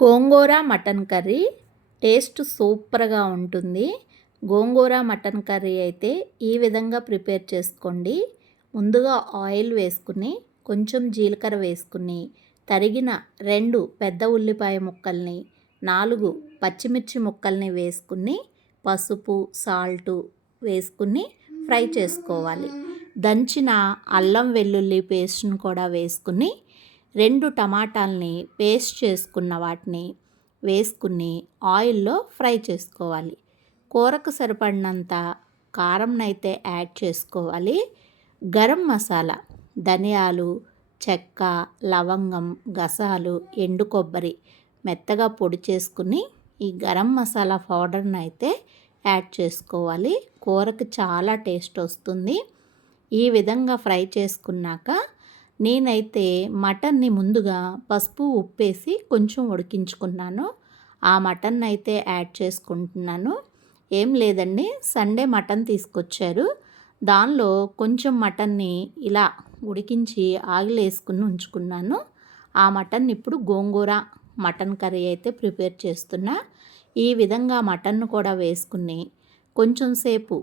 గోంగూర mutton curry taste సూపర్గా ఉంటుంది. గోంగూర mutton curry అయితే ఈ విధంగా ప్రిపేర్ చేసుకోండి. ముందుగా ఆయిల్ వేసుకుని కొంచెం జీలకర్ర వేసుకుని తరిగిన 2 పెద్ద ఉల్లిపాయ ముక్కల్ని 4 పచ్చిమిర్చి ముక్కల్ని వేసుకుని పసుపు సాల్టు వేసుకుని ఫ్రై చేసుకోవాలి. దంచిన అల్లం వెల్లుల్లి పేస్ట్ను కూడా వేసుకుని 2 టమాటాలని పేస్ట్ చేసుకున్న వాటిని వేసుకుని ఆయిల్లో ఫ్రై చేసుకోవాలి. కూరకు సరిపడినంత కారంనైతే యాడ్ చేసుకోవాలి. గరం మసాలా ధనియాలు, చెక్క, లవంగం, గసాలు, ఎండు కొబ్బరి మెత్తగా పొడి చేసుకుని ఈ గరం మసాలా పౌడర్ని అయితే యాడ్ చేసుకోవాలి. కూరకు చాలా టేస్ట్ వస్తుంది. ఈ విధంగా ఫ్రై చేసుకున్నాక నేనైతే మటన్ని ముందుగా పసుపు ఉప్పేసి కొంచెం ఉడికించుకున్నాను. ఆ మటన్ అయితే యాడ్ చేసుకుంటున్నాను. ఏం లేదండి, సండే మటన్ తీసుకొచ్చారు. దానిలో కొంచెం మటన్ని ఇలా ఉడికించి ఆయిల్ వేసుకుని ఉంచుకున్నాను. ఆ మటన్ ఇప్పుడు గోంగూర మటన్ కర్రీ అయితే ప్రిపేర్ చేస్తున్నా. ఈ విధంగా మటన్ను కూడా వేసుకుని కొంచెం సేపు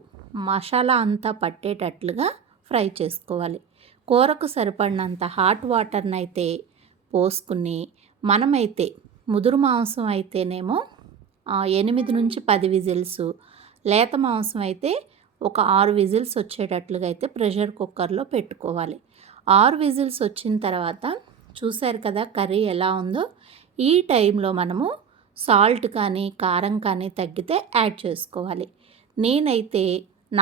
మసాలా అంతా పట్టేటట్లుగా ఫ్రై చేసుకోవాలి. కూరకు సరిపడినంత హాట్ వాటర్ని అయితే పోసుకుని మనమైతే ముదురు మాంసం అయితేనేమో 8 నుంచి 10 విజిల్స్, లేత మాంసం అయితే ఒక 6 విజిల్స్ వచ్చేటట్లుగా అయితే ప్రెషర్ కుక్కర్లో పెట్టుకోవాలి. 6 విజిల్స్ వచ్చిన తర్వాత చూశారు కదా కర్రీ ఎలా ఉందో. ఈ టైంలో మనము సాల్ట్ కానీ కారం కానీ తగ్గితే యాడ్ చేసుకోవాలి. నేనైతే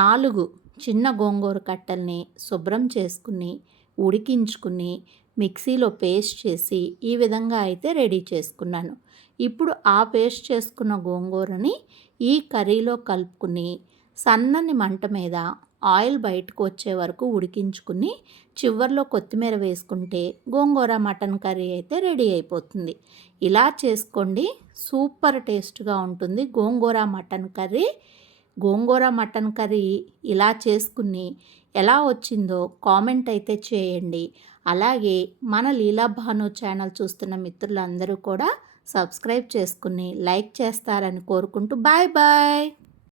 4 చిన్న గోంగూర కట్టల్ని శుభ్రం చేసుకుని ఉడికించుకుని మిక్సీలో పేస్ట్ చేసి ఈ విధంగా అయితే రెడీ చేసుకున్నాను. ఇప్పుడు ఆ పేస్ట్ చేసుకున్న గోంగూరని ఈ కర్రీలో కలుపుకుని సన్నని మంట మీద ఆయిల్ బయటకు వచ్చే వరకు ఉడికించుకుని చివర్లో కొత్తిమీర వేసుకుంటే గోంగూర మటన్ కర్రీ అయితే రెడీ అయిపోతుంది. ఇలా చేసుకోండి, సూపర్ టేస్ట్గా ఉంటుంది గోంగూర మటన్ కర్రీ. గోంగూర మటన్ కర్రీ ఇలా చేసుకుని ఎలా వచ్చిందో కామెంట్ అయితే చేయండి. అలాగే మన లీలా భాను ఛానల్ చూస్తున్న మిత్రులందరూ కూడా సబ్స్క్రైబ్ చేసుకుని లైక్ చేస్తారని కోరుకుంటూ బాయ్ బాయ్.